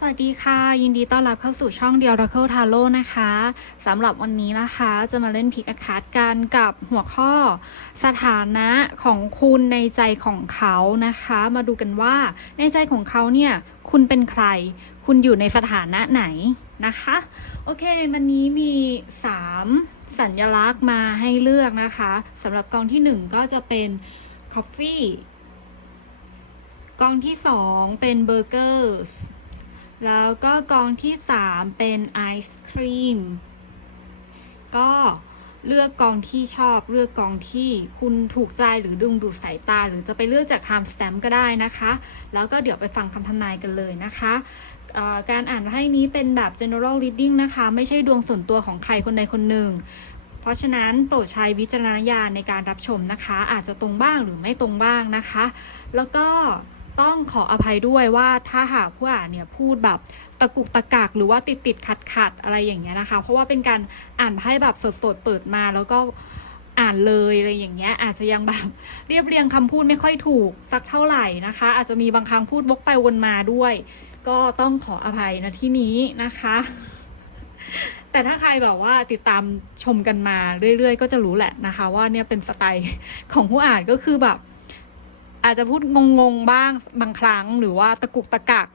สวัสดีค่ะ ยินดีต้อนรับเข้าสู่ช่องเดียว Oracle Tarot นะคะสำหรับวันนี้นะคะ จะมาเล่นพิกอาคาร์ดกันกับหัวข้อสถานะของคุณในใจของเขานะคะ มาดูกันว่าในใจของเขาเนี่ย คุณเป็นใคร คุณอยู่ในสถานะไหนนะคะ โอเค วันนี้มี 3 สัญลักษณ์มาให้เลือกนะคะสำหรับกองที่ 1 ก็จะเป็น Coffee กองที่ 2 เป็น Burgers แล้วก็กองที่ 3 เป็นไอศครีม ก็เลือกกองที่ชอบเลือกกองที่คุณถูกใจหรือดึงดูดสายตา หรือจะไปเลือกจาก time stamp ก็ได้นะคะ แล้วก็เดี๋ยวไปฟังคำทำนายกันเลยนะคะการอ่านไพ่นี้เป็นแบบ general reading นะคะ ไม่ใช่ดวงส่วนตัวของใครคนใดคนหนึ่ง เพราะฉะนั้นโปรดใช้วิจารณญาณในการรับชมนะคะ อาจจะตรงบ้างหรือไม่ตรงบ้างนะคะ แล้วก็ ต้องขออภัยด้วยว่าถ้าหากผู้อ่านเนี่ยพูดแบบตะกุกตะกักหรือว่าติดติดขัดขัดอะไรอย่างเงี้ยนะคะ เพราะว่าเป็นการอ่านไพ่แบบสดๆเปิดมาแล้วก็อ่านเลยอะไรอย่างเงี้ยอาจจะยังแบบเรียบเรียงคำพูดไม่ค่อยถูกสักเท่าไหร่นะคะ อาจจะมีบางครั้งพูดวกไปวนมาด้วย ก็ต้องขออภัยนะที่นี้นะคะ แต่ถ้าใครแบบว่าติดตามชมกันมาเรื่อยๆ ก็จะรู้แหละนะคะ ว่าเนี่ยเป็นสไตล์ของผู้อ่านก็คือแบบ อาจจะพูดงงๆบ้างบางครั้งหรือว่าตะกุกตะกัก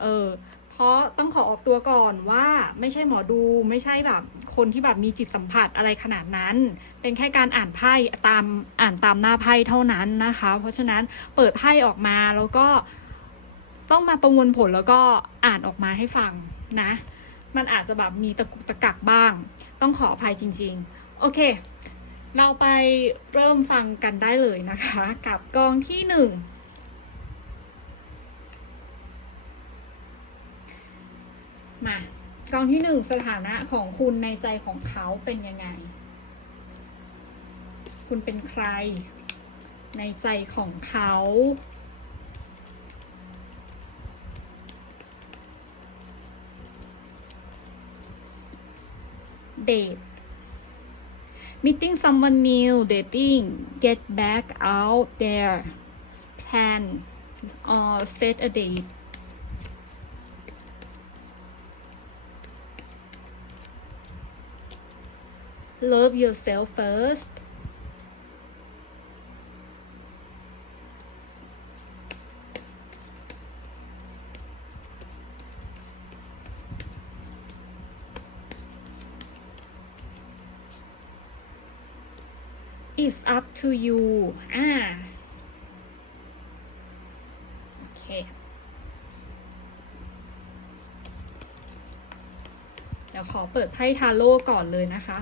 เออ เพราะต้องขอออกตัวก่อนว่าไม่ใช่หมอดูไม่ใช่แบบ คนที่แบบมีจิตสัมผัสอะไรขนาดนั้น เป็นแค่การอ่านไพ่ตามอ่านตามหน้าไพ่เท่านั้นนะคะ เพราะฉะนั้นเปิดไพ่ออกมาแล้วก็ต้องมาประมวลผลแล้วก็อ่านออกมาให้ฟังนะ มันอาจจะแบบมีตะกุกตะกักบ้าง ต้องขออภัยจริง ๆ โอเค เราไปเริ่มฟังกันได้เลยนะคะ กับกองที่หนึ่งมากองที่หนึ่งสถานะของคุณในใจของเขาเป็นยังไง คุณเป็นใคร ในใจของเขาเดท meeting someone new dating get back out there plan or set a date. Love yourself first up to you อ่า โอเค เดี๋ยวขอเปิดไพ่ทาโร่ก่อนเลยนะคะ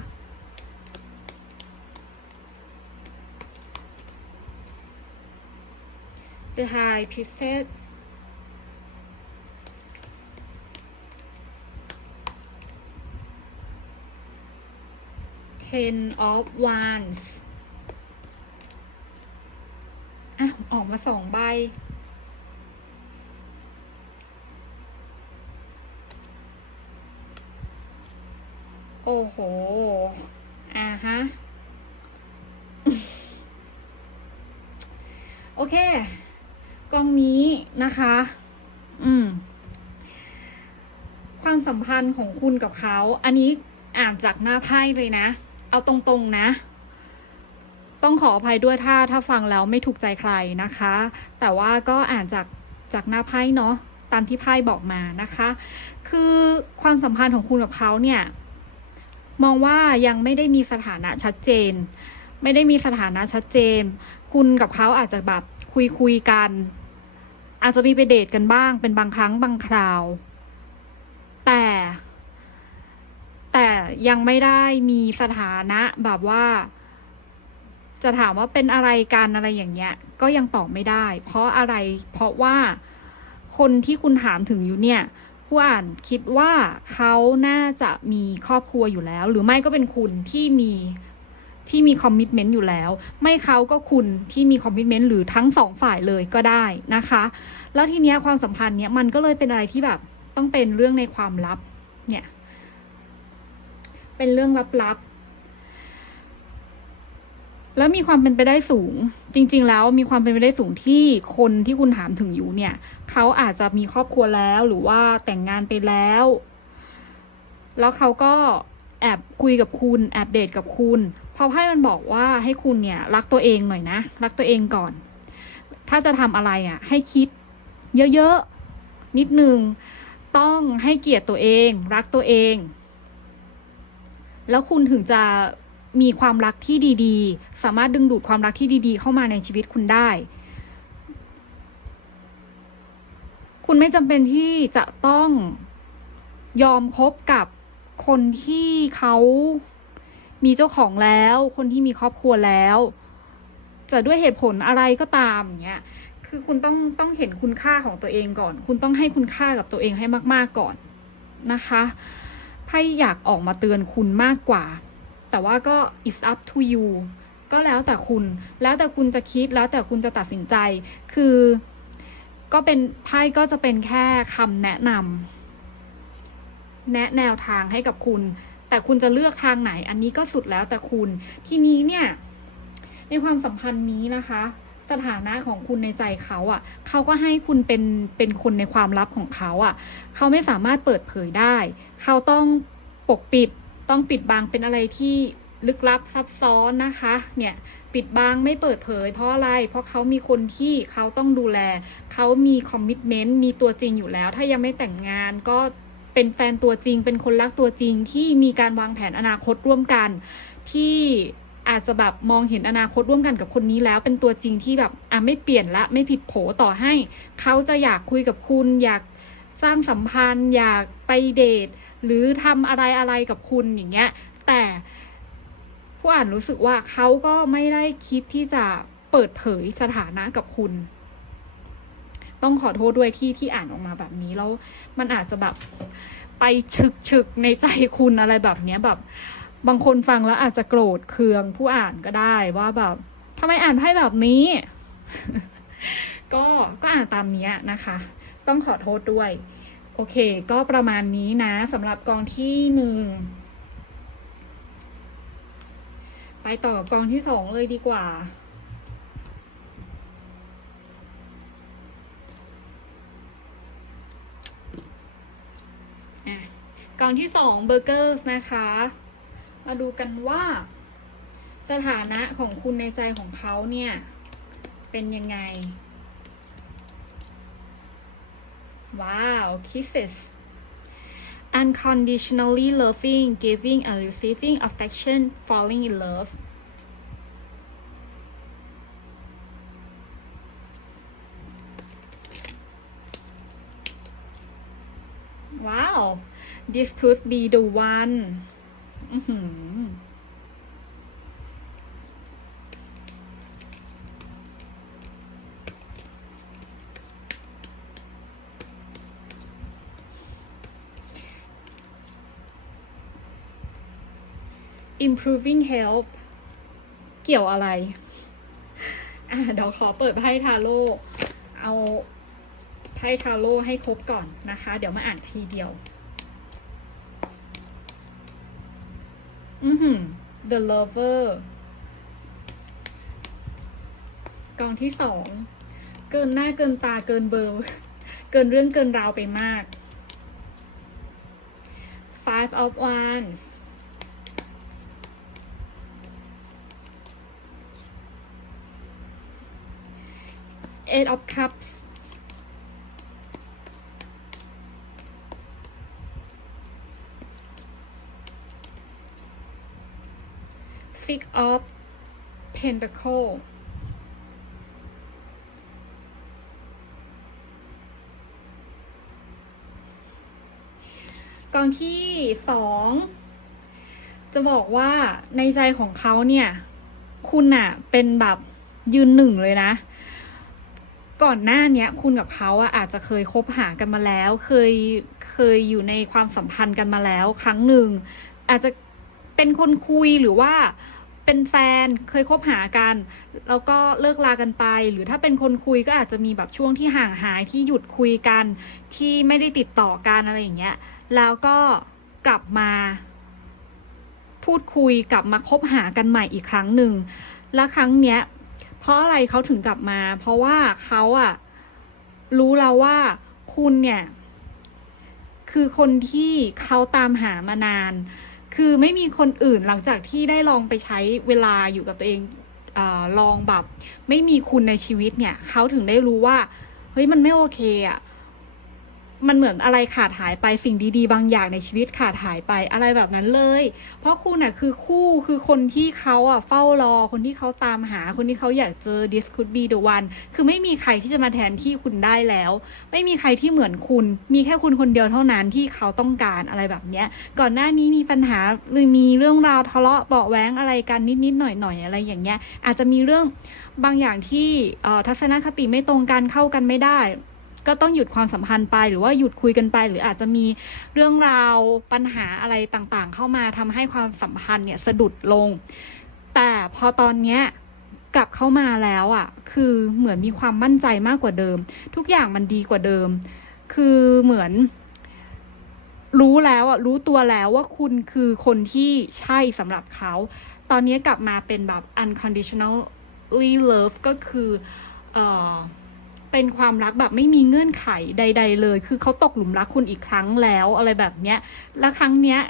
เดอ High Priestess 10 of าน อออกมาสองใบ โอ้โห อ่าฮะ โอเค กองนี้นะคะ อืม ความสัมพันธ์ของคุณกับเขา อันนี้อ่านจากหน้าไพ่เลยนะ เอาตรงๆนะ ต้องขออภัยด้วยถ้าถ้าฟังแล้วไม่ถูกใจใครนะคะ แต่ว่าก็อ่านจากจากหน้าไพ่เนาะตามที่ไพ่บอกมานะคะ คือความสัมพันธ์ของคุณกับเขาเนี่ย มองว่ายังไม่ได้มีสถานะชัดเจน ไม่ได้มีสถานะชัดเจน คุณกับเขาอาจจะแบบคุยคุยกัน อาจจะมีไปเดทกันบ้าง เป็นบางครั้งบางคราว แต่แต่ยังไม่ได้มีสถานะแบบว่า จะถามว่าเป็นอะไรกันอะไรอย่างเงี้ย ก็ยังตอบไม่ได้ เพราะอะไรเพราะว่าคนที่คุณถามถึงอยู่เนี่ยผู้อ่านคิดว่าเขาน่าจะมีครอบครัวอยู่แล้ว หรือไม่ก็เป็นคุณที่มีที่มีคอมมิชเมนต์อยู่แล้ว ไม่เขาก็คุณที่มีคอมมิชเมนต์หรือทั้งสองฝ่ายเลยก็ได้นะคะ แล้วทีเนี้ยความสัมพันธ์เนี้ยมันก็เลยเป็นอะไรที่แบบต้องเป็นเรื่องในความลับเนี่ย เป็นเรื่องลับๆ แล้วมีความเป็นไปได้สูง จริง ๆ แล้วมีความเป็นไปได้สูงที่คนที่คุณถามถึงอยู่เนี่ยเขาอาจจะมีครอบครัวแล้วหรือว่าแต่งงานไปแล้ว แล้วเขาก็แอบคุยกับคุณแอบเดทกับคุณเพราะไพ่มันบอกว่าให้คุณเนี่ยรักตัวเองหน่อยนะ รักตัวเองก่อน ถ้าจะทำอะไรอะ ให้คิด เยอะๆนิดนึงต้องให้เกียรติตัวเอง รักตัวเอง แล้วคุณถึงจะ มีความรักที่ดีๆ สามารถดึงดูดความรักที่ดีๆ เข้ามาในชีวิตคุณได้ คุณไม่จำเป็นที่จะต้องยอมคบกับคนที่เขามีเจ้าของแล้ว คนที่มีครอบครัวแล้ว จะด้วยเหตุผลอะไรก็ตามเงี้ย คือคุณต้องต้องเห็นคุณค่าของตัวเองก่อน คุณต้องให้คุณค่ากับตัวเองให้มาก ๆก่อนนะคะไพ่อยากออกมาเตือนคุณมากกว่า แต่ว่าก็ it's up to you ก็แล้วแต่คุณ แล้วแต่คุณจะคิด แล้วแต่คุณจะตัดสินใจ คือ ก็เป็นไพ่ก็จะเป็นแค่คำแนะนำแนะแนวทางให้กับคุณ แต่คุณจะเลือกทางไหน อันนี้ก็สุดแล้วแต่คุณ ทีนี้เนี่ย ในความสัมพันธ์นี้นะคะ สถานะของคุณในใจเขาอะ่ะ เขาก็ให้คุณเป็น เป็นคนในความลับของเขาอะ่ะ เขาไม่สามารถเปิดเผยได้ เขาต้องปกปิด ต้องปิดบังเป็นอะไรที่ลึกลับซับซ้อนนะคะ เนี่ยปิดบังไม่เปิดเผยเพราะอะไร เพราะเขามีคนที่เขาต้องดูแล เขามีคอมมิชเมนต์มีตัวจริงอยู่แล้ว ถ้ายังไม่แต่งงานก็เป็นแฟนตัวจริง เป็นคนรักตัวจริงที่มีการวางแผนอนาคตร่วมกัน ที่อาจจะแบบมองเห็นอนาคตร่วมกันกับคนนี้แล้ว เป็นตัวจริงที่แบบอะไม่เปลี่ยนละไม่ผิดโผต่อให้ เขาจะอยากคุยกับคุณ อยากสร้างสัมพันธ์ อยากไปเดท หรือทำอะไรอะไรกับคุณอย่างเงี้ย แต่ผู้อ่านรู้สึกว่าเขาก็ไม่ได้คิดที่จะเปิดเผยสถานะกับคุณ ต้องขอโทษด้วยที่ที่อ่านออกมาแบบนี้แล้วมันอาจจะแบบไปฉึกฉึกในใจคุณอะไรแบบเนี้ยแบบ บางคนฟังแล้วอาจจะโกรธเคืองผู้อ่านก็ได้ว่าแบบทำไมอ่านไพ่แบบนี้ ก็ก็อ่านตามเนี้ยนะคะ ต้องขอโทษด้วย โอเค ก็ประมาณนี้นะสำหรับกองที่หนึ่งไปต่อกับกองที่สองเลยดีกว่าอะกองที่สองเบอร์เกอร์สนะคะ มาดูกันว่า สถานะของคุณในใจของเขาเนี่ย เป็นยังไง Wow, kisses. Unconditionally loving, giving and receiving affection, falling in love. Wow, this could be the one. Mm -hmm. Improving health เกี่ยวอะไร อะเดี๋ยวขอเปิดไพ่ทาโร่ เอาไพ่ทาโร่ให้ครบก่อนนะคะ เดี๋ยวมาอ่านทีเดียว อือหือ The Lover กองที่สอง เกินหน้าเกินตาเกินเบอร์ เกินเรื่องเกินราวไปมาก Five of Wands Eight of Cups Six of Pentacle กองที่สองจะบอกว่าในใจของเขาเนี่ย คุณอะเป็นแบบยืนหนึ่งเลยนะ ก่อนหน้าเนี้ยคุณกับเขาอะอาจจะเคยคบหากันมาแล้ว เคยเคยอยู่ในความสัมพันธ์กันมาแล้ว ครั้งหนึ่ง อาจจะเป็นคนคุยหรือว่าเป็นแฟนเคยคบหากัน แล้วก็เลิกลากันไป หรือถ้าเป็นคนคุยก็อาจจะมีแบบช่วงที่ห่างหายที่หยุดคุยกัน ที่ไม่ได้ติดต่อกันอะไรอย่างเงี้ยแล้วก็กลับมา พูดคุยกลับมาคบหากันใหม่อีกครั้งหนึ่งแล้วครั้งเนี้ย เพราะอะไรเขาถึงกลับมา เพราะว่าเขาอะรู้แล้วว่าคุณเนี่ย คือคนที่เขาตามหามานาน คือไม่มีคนอื่นหลังจากที่ได้ลองไปใช้เวลาอยู่กับตัวเองอลองแบบ ไม่มีคุณในชีวิตเนี่ยเขาถึงได้รู้ว่าเฮ้ยมันไม่โอเคอะ มันเหมือนอะไรขาดหายไปสิ่งดีๆ บางอย่างในชีวิตขาดหายไปอะไรแบบนั้นเลย เพราะคุณน่ะคือคู่คือคนที่เขาอะเฝ้ารอ คนที่เขาตามหา คนที่เขาอยากเจอ this could be the one คือไม่มีใครที่จะมาแทนที่คุณได้แล้ว ไม่มีใครที่เหมือนคุณ มีแค่คุณคนเดียวเท่านั้นที่เขาต้องการอะไรแบบเนี้ย ก่อนหน้านี้มีปัญหาหรือมีเรื่องราวทะเลาะเบาะแว้งอะไรกันนิดๆหน่อยๆอะไรอย่างเงี้ย อาจจะมีเรื่องบางอย่างที่อ่อทัศนคติไม่ตรงกันเข้ากันไม่ได้ ก็ต้องหยุดความสัมพันธ์ไป หรือว่าหยุดคุยกันไป หรืออาจจะมีเรื่องราวปัญหาอะไรต่างๆ เข้ามาทำให้ความสัมพันธ์เนี่ยสะดุดลง แต่พอตอนเนี้ยกลับเข้ามาแล้วอะ่ะ คือเหมือนมีความมั่นใจมากกว่าเดิม ทุกอย่างมันดีกว่าเดิม คือเหมือน รู้แล้วอะ รู้ตัวแล้วว่าคุณคือคนที่ใช่สำหรับเขา ตอนนี้กลับมาเป็นแบบ unconditionally love ก็คือ เออ เป็นความรักแบบไม่มีเงื่อนไขใด ๆ เลย คือเขาตกหลุมรักคุณอีกครั้งแล้วอะไรแบบเนี้ย แล้วครั้งเนี้ย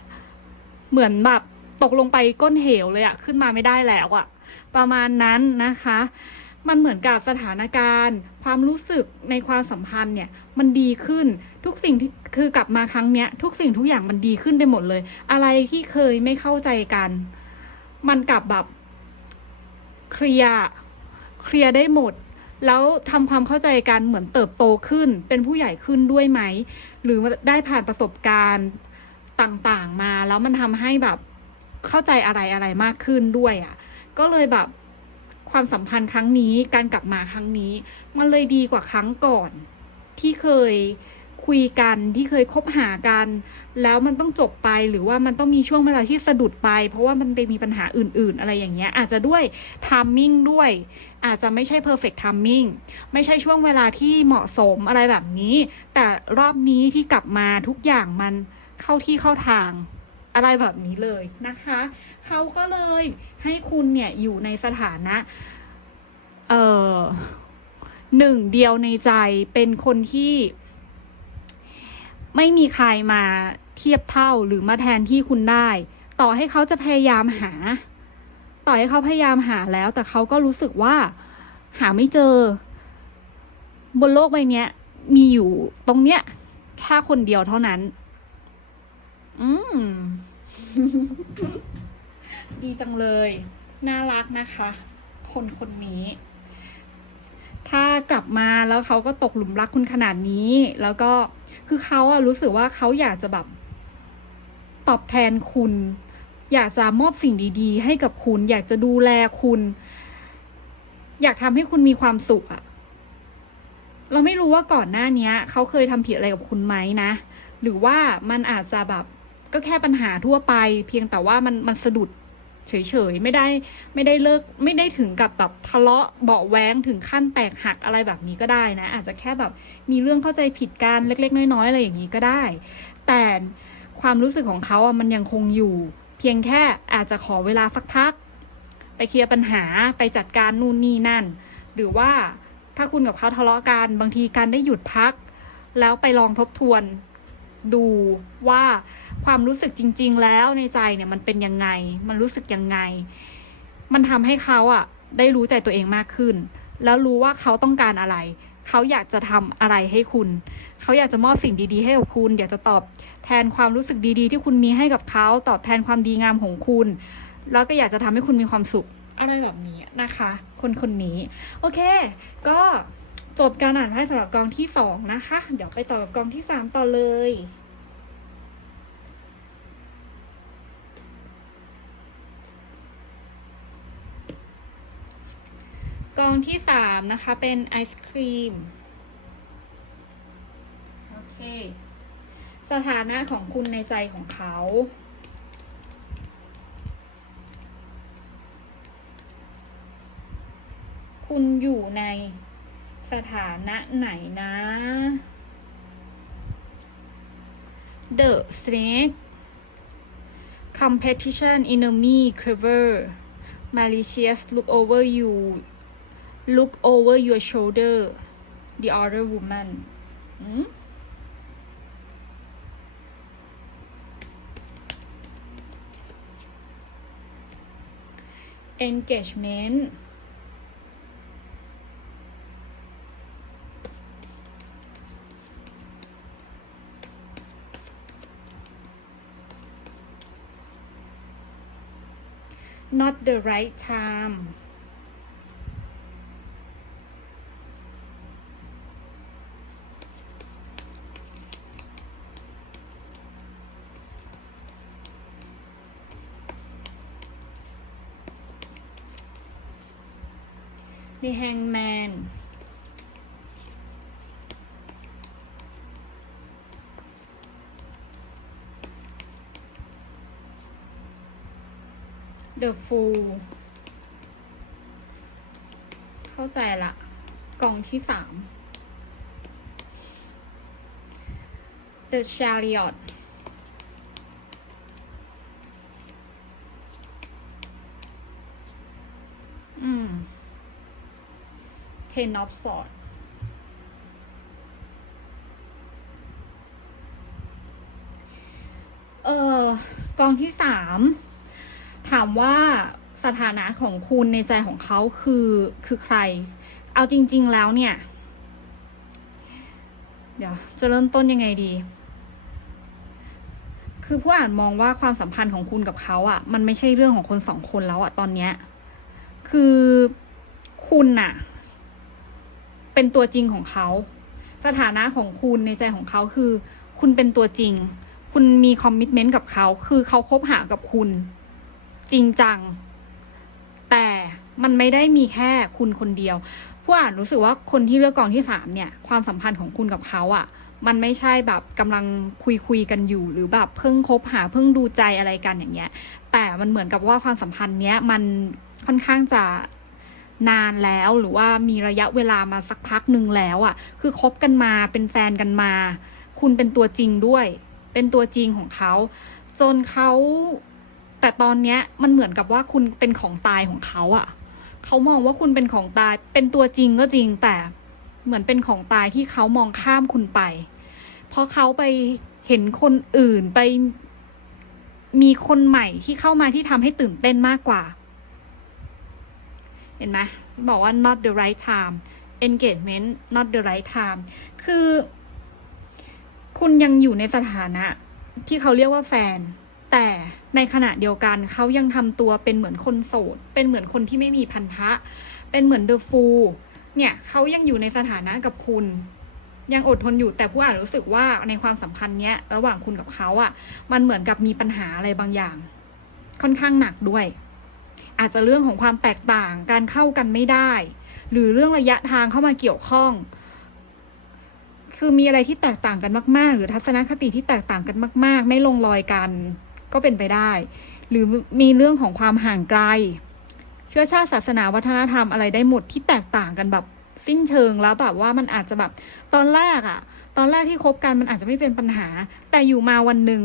เหมือนแบบตกลงไปก้นเหวเลยอะขึ้นมาไม่ได้แล้วอะประมาณนั้นนะคะ มันเหมือนกับสถานการณ์ ความรู้สึกในความสัมพันธ์เนี่ยมันดีขึ้นทุกสิ่งคือกลับมาครั้งเนี้ย ทุกสิ่งทุกอย่างมันดีขึ้นไปหมดเลย อะไรที่เคยไม่เข้าใจกัน มันกลับแบบเคลียร์เคลียร์ได้หมด แล้วทำความเข้าใจกันเหมือนเติบโตขึ้น เป็นผู้ใหญ่ขึ้นด้วยไหม หรือได้ผ่านประสบการณ์ต่างๆมา แล้วมันทำให้แบบเข้าใจอะไรอะไรมากขึ้นด้วยอะ่ะ ก็เลยแบบความสัมพันธ์ครั้งนี้ การกลับมาครั้งนี้ มันเลยดีกว่าครั้งก่อน ที่เคยคุยกันที่เคยคบหากัน แล้วมันต้องจบไปหรือว่ามันต้องมีช่วงเวลาที่สะดุดไป เพราะว่ามันไปมีปัญหาอื่น ๆ อะไรอย่างเงี้ย อาจจะด้วยทามมิ่งด้วย อาจจะไม่ใช่ perfect timing ไม่ใช่ช่วงเวลาที่เหมาะสมอะไรแบบนี้ แต่รอบนี้ที่กลับมาทุกอย่างมันเข้าที่เข้าทางอะไรแบบนี้เลยนะคะ เขาก็เลยให้คุณเนี่ยอยู่ในสถานะ เอ่อหนึ่งเดียวในใจเป็นคนที่ ไม่มีใครมาเทียบเท่าหรือมาแทนที่คุณได้ ต่อให้เขาจะพยายามหา ต่อให้เขาพยายามหาแล้ว แต่เขาก็รู้สึกว่าหาไม่เจอ บนโลกใบนี้มีอยู่ตรงเนี้ยแค่คนเดียวเท่านั้น อืม ดีจังเลย น่ารักนะคะ คนคนนี้ ถ้ากลับมาแล้วเขาก็ตกหลุมรักคุณขนาดนี้ แล้วก็คือเขาอะรู้สึกว่าเขาอยากจะแบบ ตอบแทนคุณ อยากจะมอบสิ่งดีๆ ให้กับคุณ อยากจะดูแลคุณ อยากทำให้คุณมีความสุขอะเราไม่รู้ว่าก่อนหน้านี้เขาเคยทำผิดอะไรกับคุณไหมนะ หรือว่ามันอาจจะแบบก็แค่ปัญหาทั่วไป เพียงแต่ว่ามันมันสะดุดเฉยๆไม่ได้ไม่ได้เลิกไม่ได้ถึงกับแบบทะเลาะเบาแว้งถึงขั้นแตกหักอะไรแบบนี้ก็ได้นะ อาจจะแค่แบบมีเรื่องเข้าใจผิดกันเล็ก ๆ น้อยๆอะไรอย่างนี้ก็ได้ แต่ความรู้สึกของเขาอะมันยังคงอยู่ พียงแค่อาจจะขอเวลาสักพัก ไปเคลียร์ปัญหาไปจัดการนู่นนี่นั่น หรือว่าถ้าคุณกับเขาทะเลาะกันบางทีการได้หยุดพัก แล้วไปลองทบทวนดูว่าความรู้สึกจริง ๆ แล้วในใจเนี่ยมันเป็นยังไง มันรู้สึกยังไง มันทำให้เขาอะได้รู้ใจตัวเองมากขึ้น แล้วรู้ว่าเขาต้องการอะไร เขาอยากจะทำอะไรให้คุณ เขาอยากจะมอบสิ่งดีๆ ให้กับคุณ อยากจะตอบแทนความรู้สึกดีๆ ที่คุณมีให้กับเขา ตอบแทนความดีงามของคุณ แล้วก็อยากจะทำให้คุณมีความสุข อะไรแบบนี้นะคะ คนคนนี้ โอเค ก็จบการอ่านไพ่สำหรับกองที่สองนะคะ เดี๋ยวไปต่อกับกองที่สามต่อเลย กองที่สามนะคะเป็นไอศครีม โอเค สถานะของคุณในใจของเขา คุณอยู่ในสถานะไหนนะ The Snake Competition Enemy Clever malicious look over you look over your shoulder the other woman. Hmm? อืม engagement not the right time ใน hangman the fool เข้าใจละ กล่องที่สาม the chariot อืม ten of swords เออกองที่สามถามว่าสถานะของคุณในใจของเขาคือคือใคร เอาจริง ๆ แล้วเนี่ย เดี๋ยวจะเริ่มต้นยังไงดี คือผู้อ่านมองว่าความสัมพันธ์ของคุณกับเขาอะ่ะ มันไม่ใช่เรื่องของคนสองคนแล้วอะ่ะตอนเนี้ย คือคุณน่ะ เป็นตัวจริงของเขา สถานะของคุณในใจของเขาคือ คุณเป็นตัวจริง คุณมีคอมมิชเมนต์กับเขา คือเขาคบหากับคุณ จริงจัง แต่มันไม่ได้มีแค่คุณคนเดียวผู้อ่านรู้สึกว่าคนที่เลือกกองที่สามเนี่ย ความสัมพันธ์ของคุณกับเขาอะ่ะ มันไม่ใช่แบบกำลังคุยคุยกันอยู่ หรือแบบเพิ่งคบหาเพิ่งดูใจอะไรกันอย่างเงี้ย แต่มันเหมือนกับว่าความสัมพันธ์เนี้ยมันค่อนข้างจะ นานแล้วหรือว่ามีระยะเวลามาสักพักหนึ่งแล้วอะ่ะ คือคบกันมาเป็นแฟนกันมา คุณเป็นตัวจริงด้วย เป็นตัวจริงของเขา จนเขาแต่ตอนเนี้ยมันเหมือนกับว่าคุณเป็นของตายของเขาอะ่ะเขามองว่าคุณเป็นของตายเป็นตัวจริงก็จริงแต่เหมือนเป็นของตายที่เขามองข้ามคุณไป เพราะเขาไปเห็นคนอื่นไปมีคนใหม่ที่เข้ามาที่ทำให้ตื่นเต้นมากกว่า เห็นไหมบอกว่า not the right time engagement not the right time คือ คุณยังอยู่ในสถานะ ที่เขาเรียกว่าแฟน แต่ในขณะเดียวกันเขายังทำตัวเป็นเหมือนคนโสด เป็นเหมือนคนที่ไม่มีพันธะ เป็นเหมือนเดอะฟูเนี่ยเขายังอยู่ในสถานะกับคุณ ยังอดทนอยู่แต่ผู้อ่านรู้สึกว่าในความสัมพันธ์เนี้ย ระหว่างคุณกับเขาอะ่ะ มันเหมือนกับมีปัญหาอะไรบางอย่าง ค่อนข้างหนักด้วย อาจจะเรื่องของความแตกต่างการเข้ากันไม่ได้ หรือเรื่องระยะทางเข้ามาเกี่ยวข้อง คือมีอะไรที่แตกต่างกันมาก ๆ หรือทัศนคติที่แตกต่างกันมาก ๆ ไม่ลงรอยกัน ก็เป็นไปได้ หรือมีเรื่องของความห่างไกล เชื้อชาติศาสนาวัฒนธรรมอะไรได้หมดที่แตกต่างกันแบบสิ้นเชิงแล้วแบบว่ามันอาจจะแบบตอนแรกอะตอนแรกที่คบกันมันอาจจะไม่เป็นปัญหา แต่อยู่มาวันหนึ่ง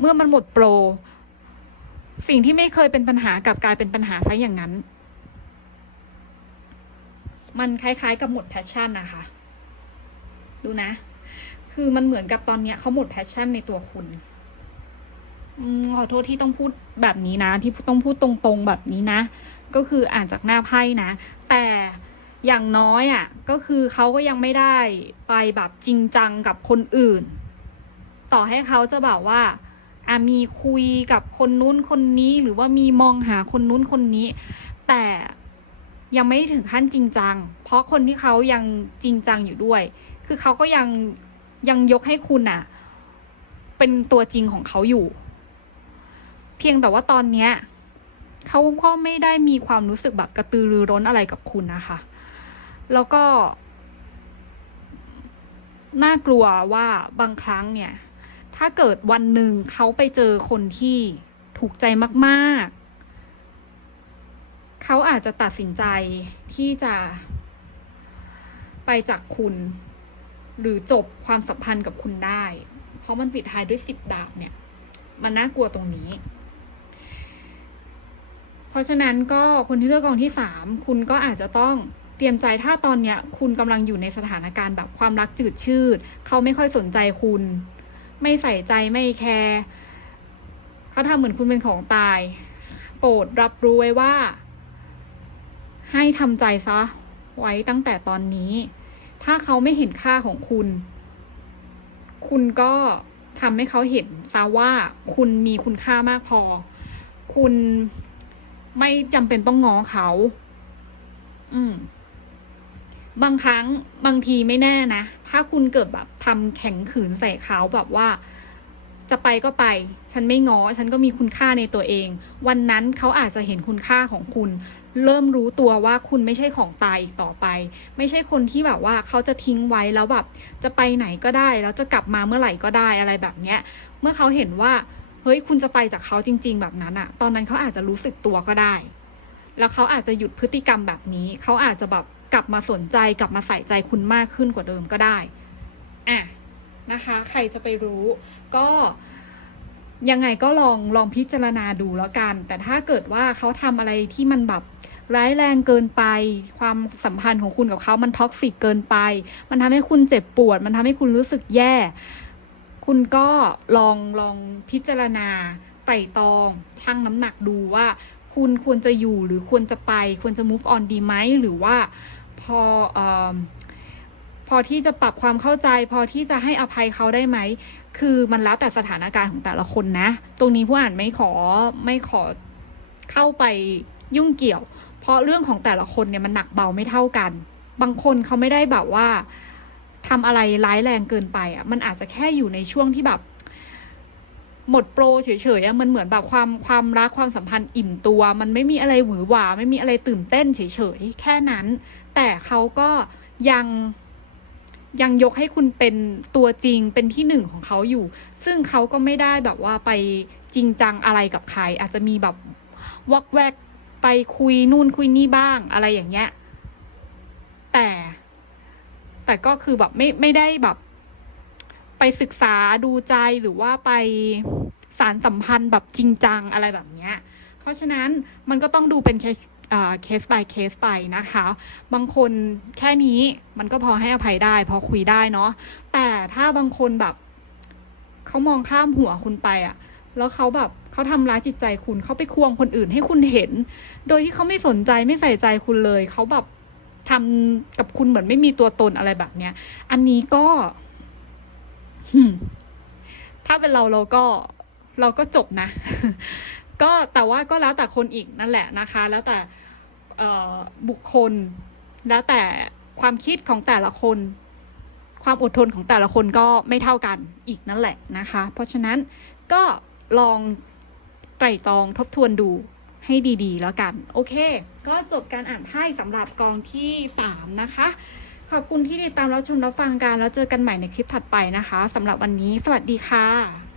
เมื่อมันหมดโปร สิ่งที่ไม่เคยเป็นปัญหากับกลายเป็นปัญหาซะอย่างนั้น มันคล้ายๆ กับหมดแพชชั่นนะคะ ดูนะ คือมันเหมือนกับตอนเนี้ยเขาหมดแพชชั่นในตัวคุณอมขอโทษที่ต้องพูดแบบนี้นะ ที่ต้องพูดตรงๆแบบนี้นะ ก็คืออ่านจากหน้าไพ่นะ แต่อย่างน้อยอะ่ะ ก็คือเขาก็ยังไม่ได้ไปแบบจริงจังกับคนอื่น ต่อให้เขาจะแบบว่า อะมีคุยกับคนนู้นคนนี้หรือว่ามีมองหาคนนู้นคนนี้ แต่ยังไม่ถึงขั้นจริงจัง เพราะคนที่เขายังจริงจังอยู่ด้วย คือเขาก็ยังยังยกให้คุณอะเป็นตัวจริงของเขาอยู่ เพียงแต่ว่าตอนเนี้ยเขาก็ไม่ได้มีความรู้สึกแบบกระตือรือร้นอะไรกับคุณนะคะ แล้วก็ น่ากลัวว่าบางครั้งเนี่ย ถ้าเกิดวันหนึ่งเขาไปเจอคนที่ถูกใจมากๆ เขาอาจจะตัดสินใจที่จะไปจากคุณ หรือจบความสัมพันธ์กับคุณได้ เพราะมันปิดท้ายด้วยสิบดาบเนี่ย มันน่ากลัวตรงนี้ เพราะฉะนั้นก็คนที่เลือกกองที่สามคุณก็อาจจะต้องเตรียมใจถ้าตอนเนี้ย คุณกำลังอยู่ในสถานการณ์แบบความรักจืดชืด เขาไม่ค่อยสนใจคุณ ไม่ใส่ใจไม่แคร์เขาทำเหมือนคุณเป็นของตาย โปรดรับรู้ไว้ว่า ให้ทำใจซะ ไว้ตั้งแต่ตอนนี้ ถ้าเขาไม่เห็นค่าของคุณ คุณก็ทำให้เขาเห็นซะว่าคุณมีคุณค่ามากพอ คุณไม่จำเป็นต้องง้อเขา อืม บางครั้งบางทีไม่แน่นะ ถ้าคุณเกิดแบบทำแข็งขืนใส่เขาแบบว่า จะไปก็ไป ฉันไม่ง้อ ฉันก็มีคุณค่าในตัวเอง วันนั้นเขาอาจจะเห็นคุณค่าของคุณ เริ่มรู้ตัวว่าคุณไม่ใช่ของตายอีกต่อไป ไม่ใช่คนที่แบบว่าเขาจะทิ้งไว้แล้วแบบ จะไปไหนก็ได้ แล้วจะกลับมาเมื่อไหร่ก็ได้อะไรแบบเนี้ย เมื่อเขาเห็นว่าเฮ้ยคุณจะไปจากเขาจริง ๆ แบบนั้นอะตอนนั้นเขาอาจจะรู้สึกตัวก็ได้ แล้วเขาอาจจะหยุดพฤติกรรมแบบนี้ เขาอาจจะแบบ กลับมาสนใจกลับมาใส่ใจคุณมากขึ้นกว่าเดิมก็ได้อะนะคะ ใครจะไปรู้ก็ยังไงก็ลองลองพิจารณาดูแล้วกัน แต่ถ้าเกิดว่าเขาทำอะไรที่มันแบบร้ายแรงเกินไป ความสัมพันธ์ของคุณกับเขามันท็อกซิกเกินไป มันทำให้คุณเจ็บปวด มันทำให้คุณรู้สึกแย่ คุณก็ลองลองพิจารณาไต่ตองชั่งน้ำหนักดูว่า คุณควรจะอยู่หรือควรจะไป ควรจะ move on ดีไหมหรือว่า พออพอที่จะปรับความเข้าใจ พอที่จะให้อภัยเขาได้ไหม คือมันแล้วแต่สถานการณ์ของแต่ละคนนะ ตรงนี้ผู้อ่านไม่ขอไม่ขอเข้าไปยุ่งเกี่ยว เพราะเรื่องของแต่ละคนเนี่ยมันหนักเบาไม่เท่ากัน บางคนเขาไม่ได้แบบว่าทำอะไรร้ายแรงเกินไปอะ มันอาจจะแค่อยู่ในช่วงที่แบบ หมดโปรเฉยๆอะมันเหมือนแบบความความรักความสัมพันธ์อิ่มตัว มันไม่มีอะไรหวือหวาไม่มีอะไรตื่นเต้นเฉยๆแค่นั้น แต่เขาก็ยังยังยกให้คุณเป็นตัวจริงเป็นที่หนึ่งของเขาอยู่ ซึ่งเขาก็ไม่ได้แบบว่าไปจริงจังอะไรกับใคร อาจจะมีแบบวอกแวกไปคุยนู่นคุยนี่บ้างอะไรอย่างเงี้ยแต่ แต่ก็คือแบบไม่ไม่ได้แบบ ไปศึกษาดูใจหรือว่าไปสารสัมพันธ์แบบจริงจังอะไรแบบเนี้ย เพราะฉะนั้นมันก็ต้องดูเป็นเคสเคส by เคสไปนะคะ บางคนแค่นี้มันก็พอให้อภัยได้ พอคุยได้เนาะ แต่ถ้าบางคนแบบเขามองข้ามหัวคุณไปอะแล้วเขาแบบเขาทำร้ายจิตใจคุณเขาไปควงคนอื่นให้คุณเห็น โดยที่เขาไม่สนใจไม่ใส่ใจคุณเลย เขาแบบทำกับคุณเหมือนไม่มีตัวตนอะไรแบบเนี้ย อันนี้ก็ ถ้าเป็นเราเราก็เราก็จบนะ ก็แต่ว่าก็แล้วแต่คนอีกนั่นแหละนะคะ แล้วแต่บุคคล แล้วแต่ความคิดของแต่ละคน ความอดทนของแต่ละคนก็ไม่เท่ากันอีกนั่นแหละนะคะ เพราะฉะนั้นก็ลองไตร่ตรองทบทวนดูให้ดีๆแล้วกัน โอเค ก็จบการอ่านไพ่สำหรับกองที่ 3 นะคะ ขอบคุณที่ติดตามรับชมรับฟังกันแล้วเจอกันใหม่ในคลิปถัดไปนะคะสำหรับวันนี้ สวัสดีค่ะ